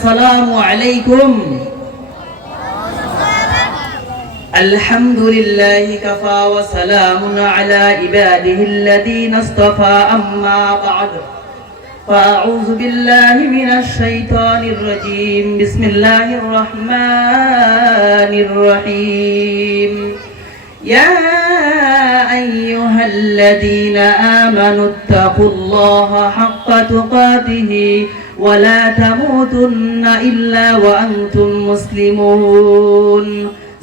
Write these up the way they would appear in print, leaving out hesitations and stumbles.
আসসালামু আলাইকুম। আলহামদুলিল্লাহি কাফা ওয়া সালামুন আলা ইবাদিহিল্লাযীনা ইসতাফা, আম্মা বা'দ। ফাআউযু বিল্লাহি মিনাশ শাইতানির রাজীম। বিসমিল্লাহির রাহমানির রহিম। ইয়া আইয়ুহাল্লাযীনা আমানুত্তাকুল্লাহা হাক্কা তুকাতিহি ওয়া লা তামুতুন্না ইল্লা ওয়া আনতুম মুসলিমুন।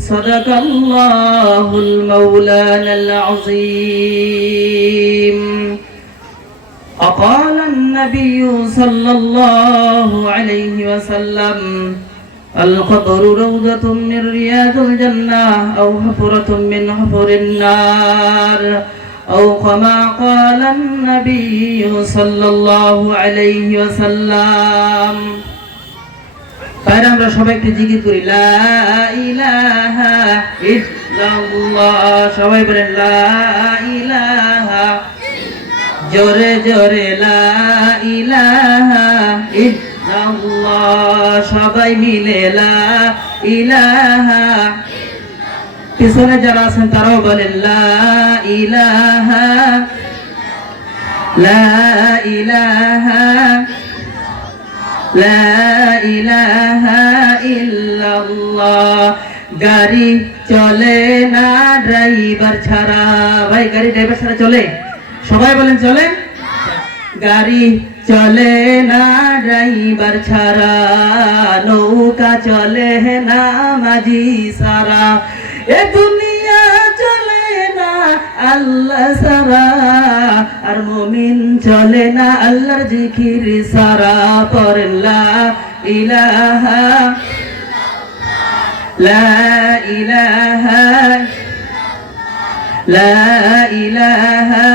সাদাকাল্লাহুল মাওলানাল আযীম। وقال النبي صلى الله عليه وسلم: القبر روضة من رياض الجنة أو حفرة من حفر النار، أو كما قال النبي صلى الله عليه وسلم। আমরা সবাই একটু জিকির করি, লা ইলাহা ইল্লাল্লাহ। সবাই বলেন লা ইলাহা, জোরে জোরে লা ইলাহা ইল্লাল্লাহ। সবাই মিলে লা ইলাহা। পিছনে যারা আছেন তারাও বলেন লা ইলাহা, লা ইলাহা, লা ইলাহা ইল্লাল্লাহ। গাড়ি চলে না ড্রাইভার ছাড়া। ভাই গাড়ি ড্রাইভার ছাড়া চলে? সবাই বলেন চলে? গাড়ি চলে না ড্রাইভার ছাড়া, নৌকা চলে না মাঝি সারা, এ দুনিয়া চলে না আল্লাহ সারা, আর মুমিন চলে না আল্লাহর জিকির সারা। পড়েন লা ইলাহা, লা ইলাহা, লা ইলাহা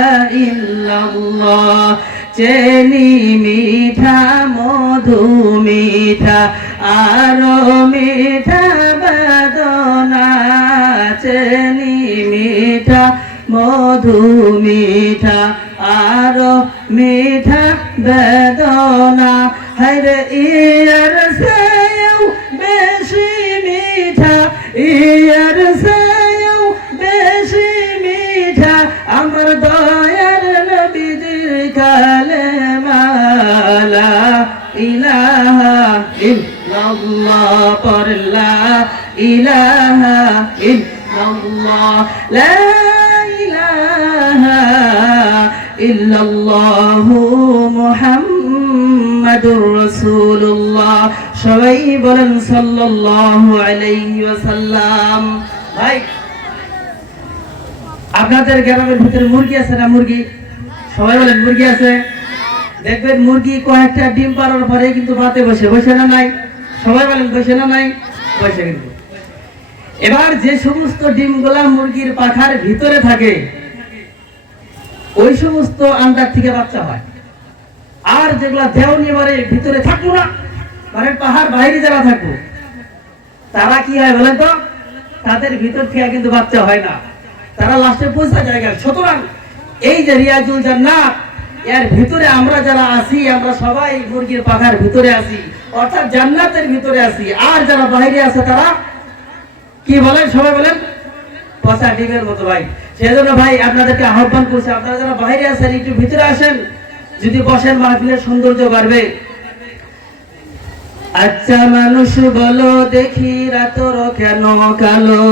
ইল্লাল্লাহ। চেনি মিঠা মধু মিঠা আরো মিঠা বেদনা, চেনি মিঠা মধু মিঠা আরো মিঠা বেদনা, হায়রে ইয়ার সেও বেশি মিঠা, ইয়ার সেও বেশি মিঠা আমার দয়ার নবীজির কালেমা। লা ইলাহা ইল্লাল্লাহ। পড় লা ইলাহা ইল্লাল্লাহ, লা ইলাহা ইল্লাল্লাহু মুহাম্মাদুর রাসূলুল্লাহ। সবাই বলেন সাল্লাল্লাহু আলাইহি ওয়াসাল্লাম। ভাই আপনাদের গ্রামের ভিতরে মুরগি আছে না? মুরগি, সবাই বলেন মুরগি আছে? দেখবেন মুরগি কয়েকটা ডিম পাড়ার পরে কিন্তু ভাতে বসে, বসে না নাই? সবাই বলেন বসে না নাই? বসে। কিন্তু এবার যে সমস্ত ডিমগুলা মুরগির পাখার ভিতরে থাকে, ওই সমস্ত আন্ডার থেকে বাচ্চা হয়। আর যেগুলা দেওনি এবারে ভিতরে থাকবো না, মানে পাহাড় বাইরে যারা থাকবো, তারা কি হয় বলেন তো? তাদের ভিতর থেকে কিন্তু বাচ্চা হয় না, তারা লাস্টে পৌঁছা জায়গা। সুতরাং এই যে রিয়াজুল জান্নাত, এর ভিতরে আমরা যারা আছি, আমরা সবাই মুরগির পাখার ভিতরে আছি, অর্থাৎ জান্নাতের ভিতরে আছি। আর যারা বাইরে আছে তারা কি বলেন? সবাই বলেন পচা ডিমের মতো। ভাই সেজন্য ভাই আপনাদেরকে আহ্বান করছি, আপনারা যারা বাইরে আছেন একটু ভিতরে আসেন, যদি বসেন মাহফিলের সৌন্দর্য বাড়বে। আচ্ছা মানুষ বলো দেখি রাতর কেন কালো,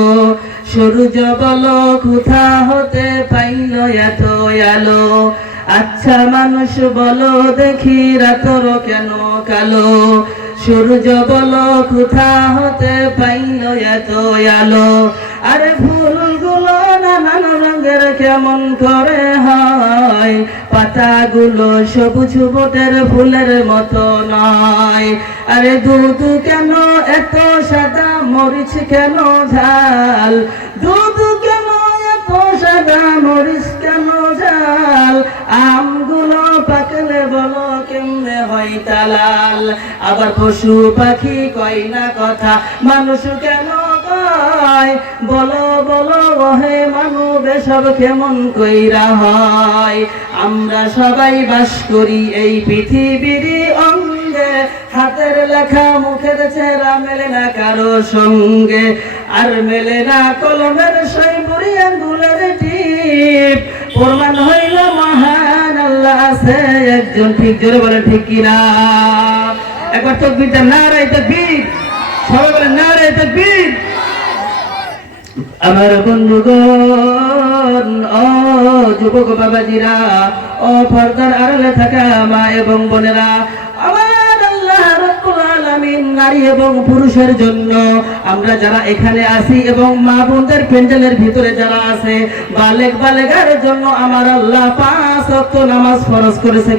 সূর্য বলো কোথা হতে পাইল এত আলো। আচ্ছা মানুষ বলো দেখি রাতর কেন কালো, সূর্য বলো কোথা হতে পাইল এত আলো। আরে ফুলগুলো নানান রঙের কেমন করে হয়, পাতাগুলো সবুজ বটের ফুলের মতো নয়। আরে দুধ কেন এত সাদা, মরিচ কেন ঝাল, দুধ কেন এত সাদা, মরিচ কেন ঝাল। আমগুলো পাকলে বলো কেমনে হয় তালাল। আবার পশু পাখি কয় না কথা, মানুষ কেন কয় বলো বলো ওহে মানব সব কেমন কইরা হয়। আমরা সবাই বাস করি এই পৃথিবীর অঙ্গে সঙ্গে, হাতের লেখা মুখের চেহারা মেলে না কারো সঙ্গে, আর মেলে না কলমের সই বুড়ি আঙ্গুলের টিপ। প্রমাণ হইল মহান আল্লাহ আছে একজন। ঠিক জোরে বলে ঠিক কিনা? একবার তাকবীর দেন, নারায়ে তাকবীর। সবাই বলেন নারায়ে তাকবীর। আমার বন্ধুগণ, ও যুবক বাবাজিরা, ও পর্দার আড়ালে থাকা মা এবং বোনেরা, আমার আল্লাহ রাব্বুল আলামিন নারী এবং পুরুষের জন্য, আমরা যারা এখানে আছি এবং মা বোনদের প্যান্ডেলের ভিতরে যারা আছে, বালেগ বালেগার জন্য আমার আল্লাহ 5 ওয়াক্ত নামাজ ফরজ করেছে।